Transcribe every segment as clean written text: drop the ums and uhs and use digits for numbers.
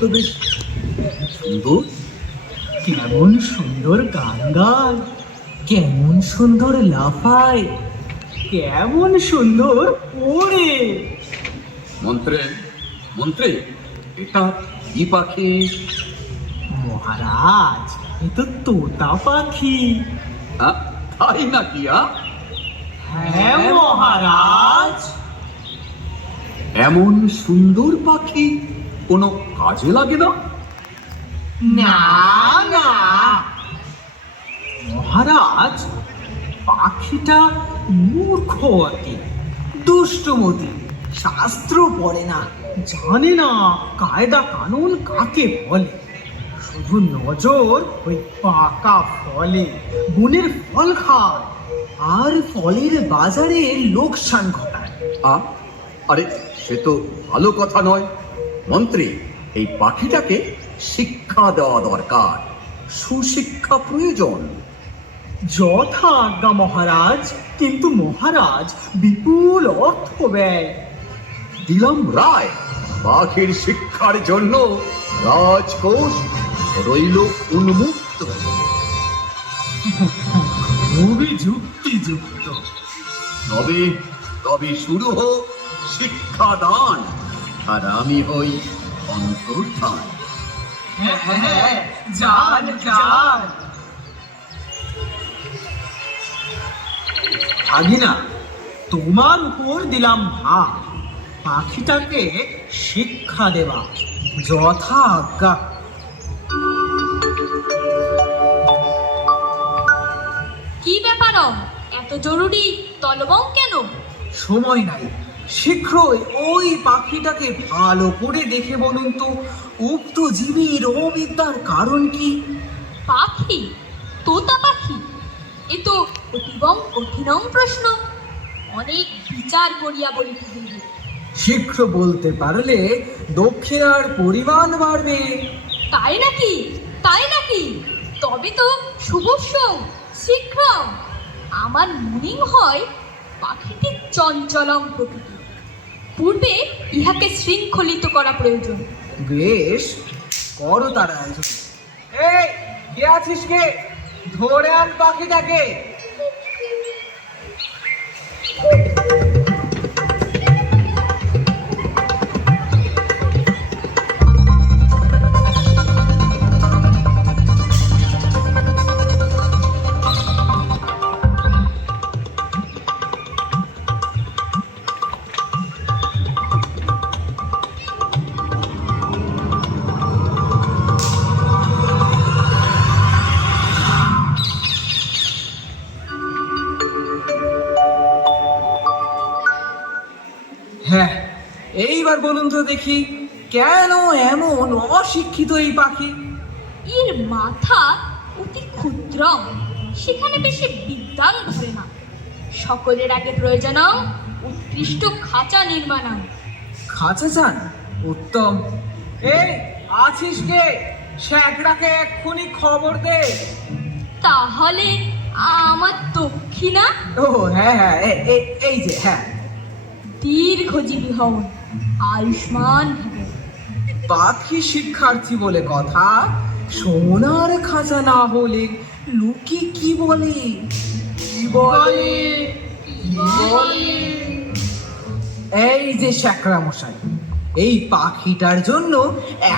তো বেশ সুন্দর। কেমন সুন্দর গান গায়, কেমন সুন্দর লাফায়, কেমন সুন্দর ওড়ে। মন্ত্রে মন্ত্রে এটা কি পাখি? মহারাজ, এ তো তোতা পাখি। তাই নাকি? হ্যাঁ মহারাজ। এমন সুন্দর পাখি কোনো কাজে লাগে না? না না মহারাজ, পাখিটা মূর্খ অতি, দুষ্টমতি, শাস্ত্র পড়ে না, জানে না কায়দা কানুন কাকে বলে। শুধু নজর ওই পাকা ফলে, গুণের ফল খায় আর ফলের বাজারে লোকসান ঘটায়। আরে সে তো ভালো কথা নয় মন্ত্রী। এই পাখিটাকে শিক্ষা দেওয়া দরকার, সুশিক্ষা প্রয়োজন। যথা আজ্ঞা মহারাজ, কিন্তু মহারাজ বিপুল অর্থ ব্যয়। দিলাম রায়, পাখির শিক্ষার জন্য রাজকোষ রইল উন্মুক্ত। খুবই যুক্তিযুক্ত। তবে তবে শুরু হোক শিক্ষাদান, আর আমি হই অন্তর্ধান। যান যান। ভাগিনা, তোমার উপর দিলাম ভার, পাখিটাকে শিক্ষা দেওয়া। যথা আজ্ঞা। কি ব্যাপার, এত জরুরি তলবং কেন? সময় নাই, শীঘ্রই ওই পাখিটাকে ভালো করে দেখে বলুন তো, উক্ত জীবীর অবিদ্যার কারণ কি? পাখি? তোতা পাখি? এ তো অতিবং কঠিনং প্রশ্ন, অনেক বিচার করিয়া বলিতে হইবে। শীঘ্র বলতে পারলে দক্ষিণার পরিমাণ বাড়বে। তাই নাকি? তাই নাকি? তবে তো শুভস্য শীঘ্র। আমার মনে হয় পাখিটি চঞ্চলং প্রকৃতি, পূর্বে ইহাকে শৃঙ্খলিত করা প্রয়োজন। বেশ, করো তার আয়োজন। এই, কে আছিস কে? ধরে আন পাখিটাকে। হ্যাঁ, এইবার বলুন তো দেখি, কেন এমন অশিক্ষিত এই পাখি? এর মাথা অতি ক্ষুদ্রম, সেখানে বেশি বিদ্যাং ধরে না। সকলের আগে প্রয়োজন উৎকৃষ্ট খাঁচা নির্মাণম। খাঁচা চান? উত্তম। এই, আছিস কে? শ্যাকড়াকে এক্ষুনি খবর দে। তাহলে আমার দক্ষিণা? ও হ্যাঁ হ্যাঁ, এই যে, হ্যাঁ। দীর্ঘজীবী হন, আয়ুষ্মান ভব। পাখি শিক্ষার্থী বলে কথা, সোনার খাঁচা না হলে লোকে কি বলে? কি বলে? কি বলে? এই যে শ্যাকরা মশাই, এই পাখিটার জন্য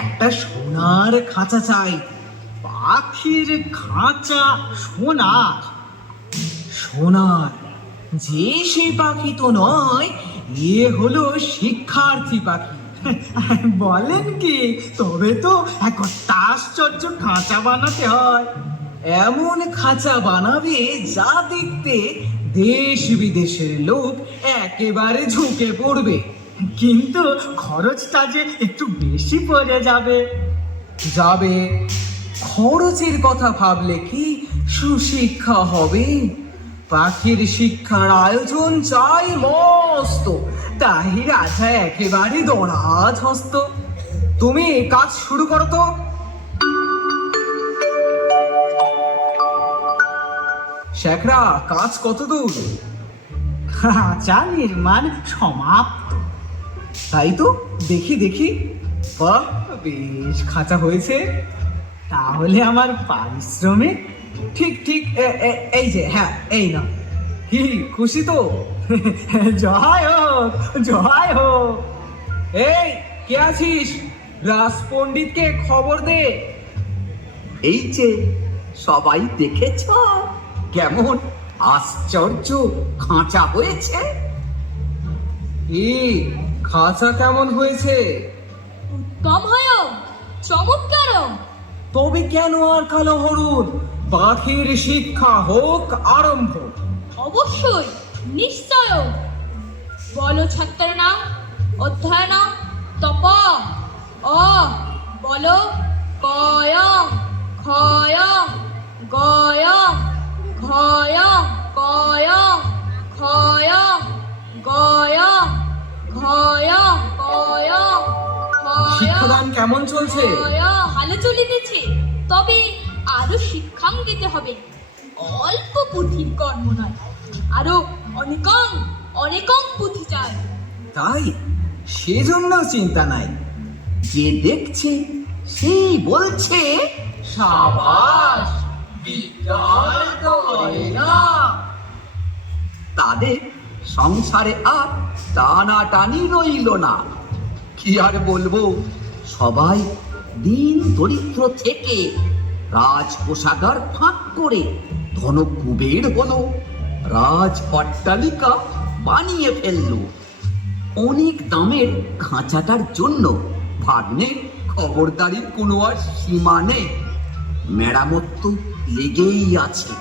একটা সোনার খাঁচা চাই। পাখির খাঁচা সোনার? সোনার যে সেই পাখি তো নয়, এ হলো শিক্ষার্থী পাখি। বলেন কি? তবে তো একটা আশ্চর্য খাঁচা বানাতে হয়। এমন খাঁচা বানাবে যা দেখতে দেশ বিদেশের লোক একেবারে ঝুঁকে পড়বে, কিন্তু খরচটা যে একটু বেশি পড়ে যাবে। যাবে, খরচের কথা ভাবলে কি সুশিক্ষা হবে? পাখির শিক্ষার আয়োজন চাই মস্ত, তাই রাজা একেবারে দরাজ হস্ত। তুমি কাজ শুরু করো তো। শেখরা, কাজ কত দূর? খাঁচা নির্মাণ সমাপ্ত। তাই তো, দেখি দেখি। বাহ, বেশ খাঁচা হয়েছে। তাহলে আমার পারিশ্রমিক ঠিক ঠিক এই যে, হ্যাঁ এই না, কি খুশি তো? জয় হোক, জয় হোক। এই কে আছিস? রাজ পণ্ডিতকে খবর দে। এই যে সবাই দেখেছ কেমন আশ্চর্য খাঁচা হয়েছে। কি খাঁচা কেমন হয়েছে? উত্তম হয়, চমৎকার। তবে কেন আর কালো হলুদ? পাখির শিক্ষা হোক আরম্ভ। অবশ্যই, নিশ্চয়। বলো ছাত্র নাম, অধ্যায় নাম, তপ। অ বলো কয়, ক্ষয়, গয়, ঘয়, কয়, ক্ষয়, গয়, ঘয়, কয়, ক্ষয়। শিক্ষাদান কেমন চলছে? ভালো চলিতেছে, তবে আরো শিক্ষাঙ্গিতে হবে। অল্প পুঁথির কর্ম নয়, আরো অনেকং অনেকং পুঁথি চাই। তাই সেজন্য চিন্তা নাই। যে দেখছে সেই বলছে সাবাস, বিজ্ঞান তো হয় না। তাদের সংসারে আর টানাটানি রইল না। কি আর বলবো, সবাই দিন দরিদ্র থেকে রাজকোষাগার ফাঁক করে ধনকুবের হলো, রাজ অট্টালিকা বানিয়ে ফেললো। অনেক দামের খাঁচাটার জন্য ভাগ্নের খবরদারির কোনো আর সীমা নেই। মেরামত তো লেগেই আছে।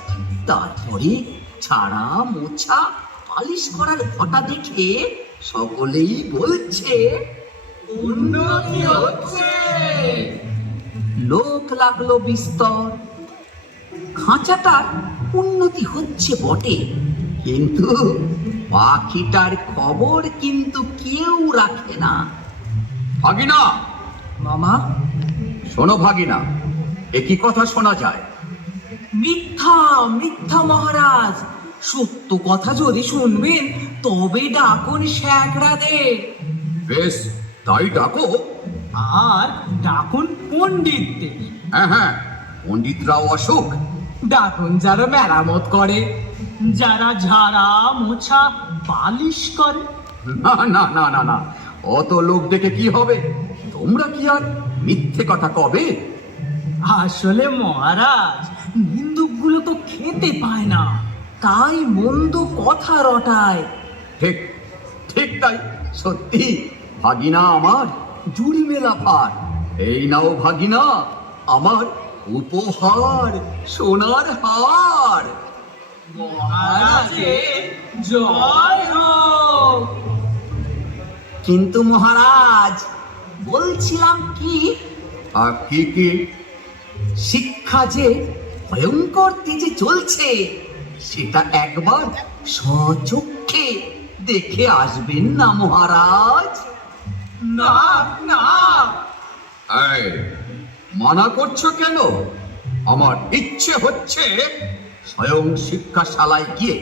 তারপরে ছাড়া মোছা পালিশ করার ঘটা দেখে সকলেই বলছে উন্নতি হচ্ছে। লোক লাগলো বিস্তর। খাঁচাটার উন্নতি হচ্ছে বটে, কিন্তু পাখিটার খবর কিন্তু কেউ রাখে না। ভাগিনা, মামা, শোনো ভাগিনা, একই কথা শোনা যায়। মিথ্যা মিথ্যা মহারাজ। সত্য কথা যদি শুনবেন তবে ডাকুন শ্যাকরাদের। বেশ, তাই ডাকো। আর ডাকুন পণ্ডিতদের। হ্যাঁ হ্যাঁ, পণ্ডিতরাও আসুক। ডাকুন যারা মেরামত করে, যারা ঝাড়া মোছা পালিশ করে। না না না না না, অত লোক ডেকে কি হবে? তোমরা কি আর মিথ্যে কথা কবে? আসলে মহারাজ, নিন্দুকগুলো তো খেতে পায় না, তাই মন্দ কথা রটায়। ঠিক ঠিক, তাই সত্যি। ভাগিনা আমার জুড়ি মেলা ভার। এই নাও ভাগিনা, আমার উপহার, সোনার হার। মহারাজের জয় হোক। কিন্তু মহারাজ, বলছিলাম কি, আর কি কি? শিক্ষা যে ভয়ঙ্কর তেজে চলছে, সেটা একবার স্বচক্ষে দেখে আসবেন না মহারাজ? না না, এই, মানা করছো কেন? আমার ইচ্ছে হচ্ছে স্বয়ং শিক্ষাশালায় গিয়ে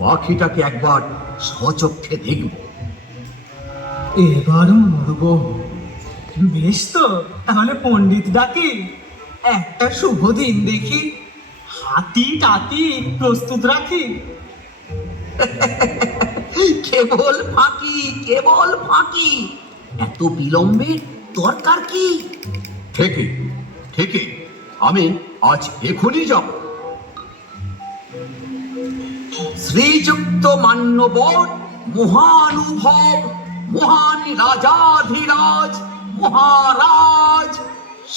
পাখিটাকে একবার স্বচক্ষে দেখব। এবার মরব। বেশ তো, তাহলে পণ্ডিত ডাকি। একটা শুভ দিন দেখি, হাতি টাতি প্রস্তুত রাখি। কেবল ফাঁকি, কেবল ফাঁকি। এত বিলম্বের দরকার কি? ঠিকই ঠিকই, আমি আজ এখনই যাব। শ্রীযুক্ত মান্যবর মহানুভব মহান রাজাধিরাজ মহারাজ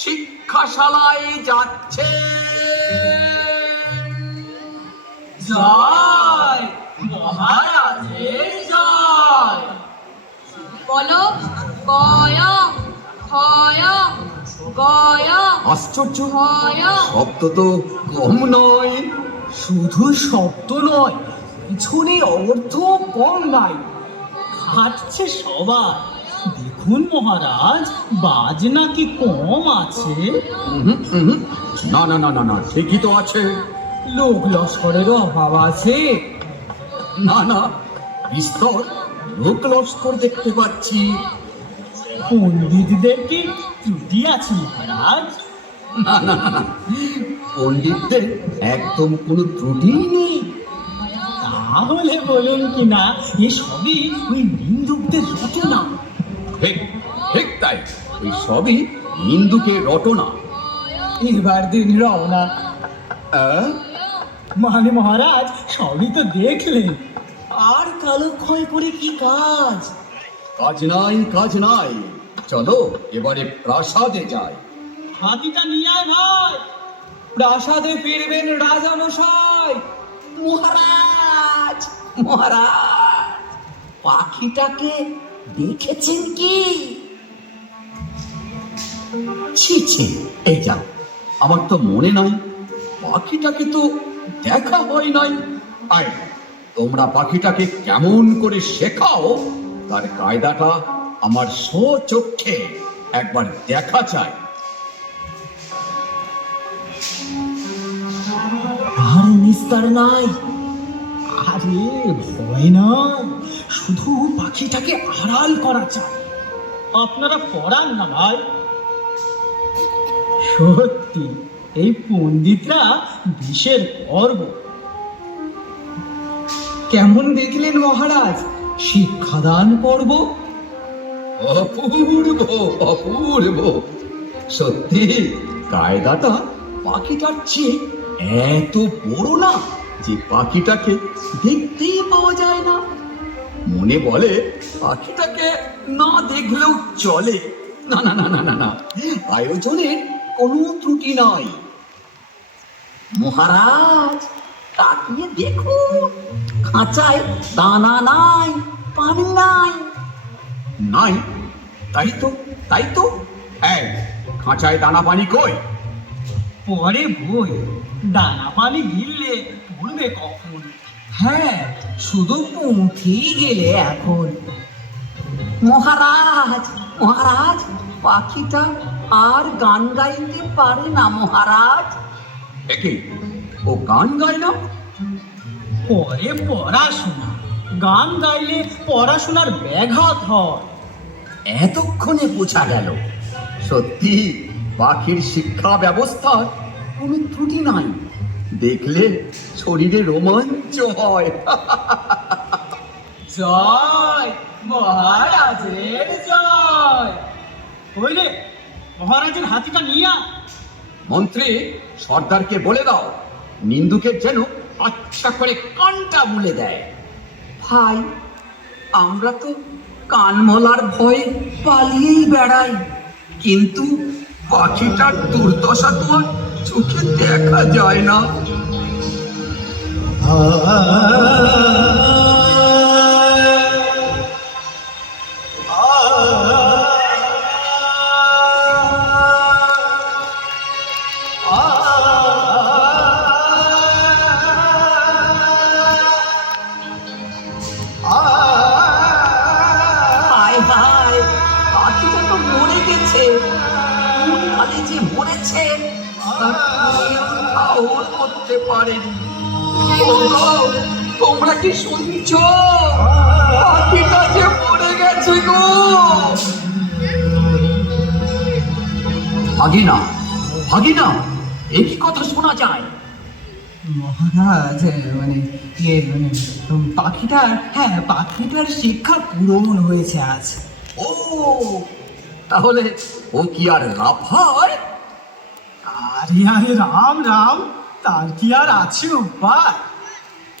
শিক্ষাশালায় যাচ্ছে। জয় মহারাজের জয়। বলো কয়, ক্ষয়, গয়, আশ্চর্য, ক্ষয়। শব্দ তো কম নয়। শুধু শব্দ নয়, পিছনে অর্থ কম নাই। খাটছে সবার। দেখুন মহারাজ, বাজ নাকি কম আছে? উহুম, উহুম। না না না না না, ঠিকই তো আছে। লোক লস্করের অভাব আছে। না না, বিস্তর লোক লস্কর দেখতে পাচ্ছি। পণ্ডিতদের কি ত্রুটি আছে মহারাজ? না না না না, পণ্ডিতদের একদম কোনো ত্রুটিই নেই। তাহলে বলুন কি না, এ সবই ওই নিন্দুকদের রচনা। ঠিক ঠিক তাই, ওই সবই হিন্দুকে রটনা। এবার দিন রওনা। আহ? মানে মহারাজ, সবই তো দেখলেন, আর কালক্ষয় করে কি কাজ? কাজ নাই, কাজ নাই, চলো এবারে প্রাসাদে যাই। হাতিটা নিয়ে আয় ভাই। প্রাসাদে ফিরবেন রাজামশাই। মহারাজ, মহারাজ, পাখিটাকে দেখেছেন কি? ছি ছি, এই যা, আমার তো মনে নাই, পাখিটাকে তো দেখা হয় নাই। আয়, তোমরা পাখিটাকে কেমন করে শেখাও তার কায়দাটা আমার স্বচক্ষে একবার দেখা চাই। আর নিস্তার নাই। আরে ভয় নয়, শুধু পাখিটাকে আড়াল করা চাই। আপনারা পড়ান না ভাই। সত্যি এই পণ্ডিতরা বিষের পর্ব। কেমন দেখলেন মহারাজ শিক্ষাদান পর্ব? অপূর্ব, অপূর্ব, সত্যি কায়দাটা পাখিটার চেয়ে এত বড় না যে পাখিটাকে দেখতেই পাওয়া যায় না। মনে বলে পাখিটাকে না দেখলেও চলে। না না না না না না, আয়োজনের কোনো ত্রুটি নাই। মহারাজ, তাকিয়ে দেখুন, খাঁচায় দানা নাই, পানি নাই। নাই? তাই তো, তাই তো। এই, খাঁচায় দানা পানি কই? পরে বই, দানা পানি গিললে পড়বে কখন? হ্যাঁ, শুধু পৌঁছেই গেলে এখন। মহারাজ, মহারাজ, পাখিটা আর গান গাইতে পারে না মহারাজ। একে, ও গান গায় না? পরে পড়াশোনা, গান গাইলে পড়াশোনার ব্যাঘাত হয়। এতক্ষণে বোঝা গেল, সত্যি পাখির শিক্ষা ব্যবস্থার কোনো ত্রুটি নাই। দেখলে শরীরে রোমাঞ্চ হয়। জয় মহারাজের জয়। হইলে মহারাজের হাতিটা নিয়ে আয়। মন্ত্রী, সর্দারকে বলে দাও নিন্দুকের যেন আচ্ছা করে কানটা মুলে দেয়। ভাই, আমরা তো কানমলার ভয়ে পালিয়েই বেড়াই, কিন্তু পাখিটার দুর্দশা তো আর চোখে দেখা যায় না। হায় হায়, পাখিটা তো মরে গেছে। কোন কালে যে মরেছে তার কেউ ঠাউর করতে পারেনি। ওগো, তোমরা কি শুনছো? পাখিটা যে মরে গেছে গো। ভাগিনা, ভাগিনা, একই কথা শোনা যায়। মহারাজ, মানে পাখিটার, হ্যাঁ, পাখিটার শিক্ষা পূরণ হয়েছে আজ। ও, তাহলে ও কি আর লাফায়? আরে আরে রাম রাম, তার কি আর আছে উপায়?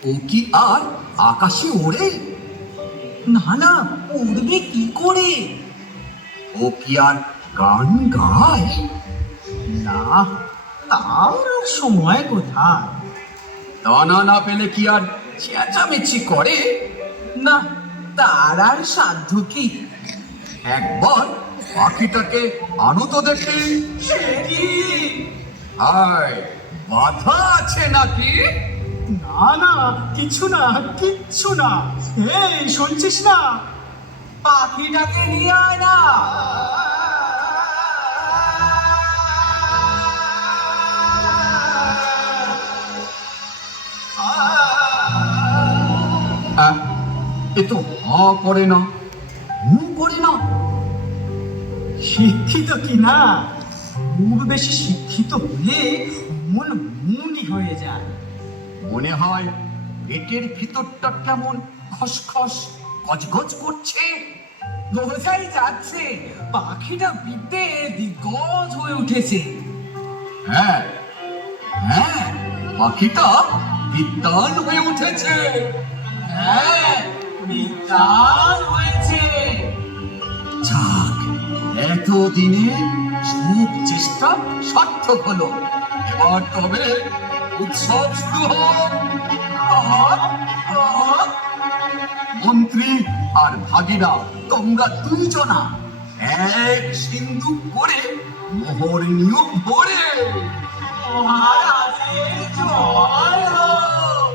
ও কি আর আকাশে ওড়ে? না না, উড়বে কি করে? ও কি আর গান গায়? না, তার আর সময় কোথায়? দানা না পেলে কি আর চেঁচামেচি করে? না, তার আর সাধ্য কি? একবার পাখিটাকে আনো তো দেখি। হায়, বাধা আছে নাকি? না না, কিছু না, কিচ্ছু না। এই শুনছিস না? পাখিটাকে নিয়ে আয় না। এ তো হা করে না, হু করে না। শিক্ষিত কি না, খুব বেশি শিক্ষিত হলে মন মুনি হয়ে যায়। মনে হয় পেটের ভিতরটা কেমন খসখস গজগজ করছে। বোঝাই যাচ্ছে পাখিটা বিদ্যে দিগজ হয়ে উঠেছে। হ্যাঁ হ্যাঁ, পাখিটা বিদ্বান হয়ে উঠেছে। হ্যাঁ, বিদ্বান হয়েছে। যাক, এতদিনে সব চেষ্টা সার্থক হলো। এবার তবে উৎসব শুরু হোক। মন্ত্রী আর ভাগিরা, তোমরা দুইজনা এক সিন্ধুক করে মোহর নিয়োগ ভরে। মহারাজের জয় হোক।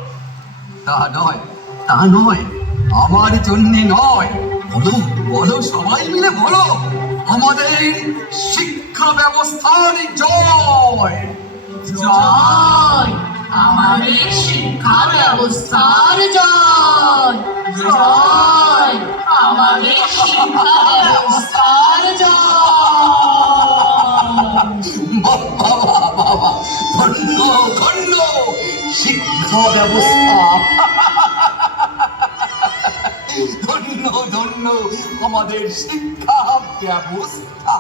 তা নয়, তা নয়, আমার জন্যে নয়। বলো বলো, সবাই মিলে বলো, আমাদের শিক্ষা ব্যবস্থার জয়। জয় আমাদের শিক্ষা ব্যবস্থার জয়। জয় আমাদের শিক্ষা ব্যবস্থার জয়। বাবা বাবা, ধন্য ধন্য শিক্ষা ব্যবস্থা। ধন্য ধন্য আমাদের শিক্ষা ব্যবস্থা।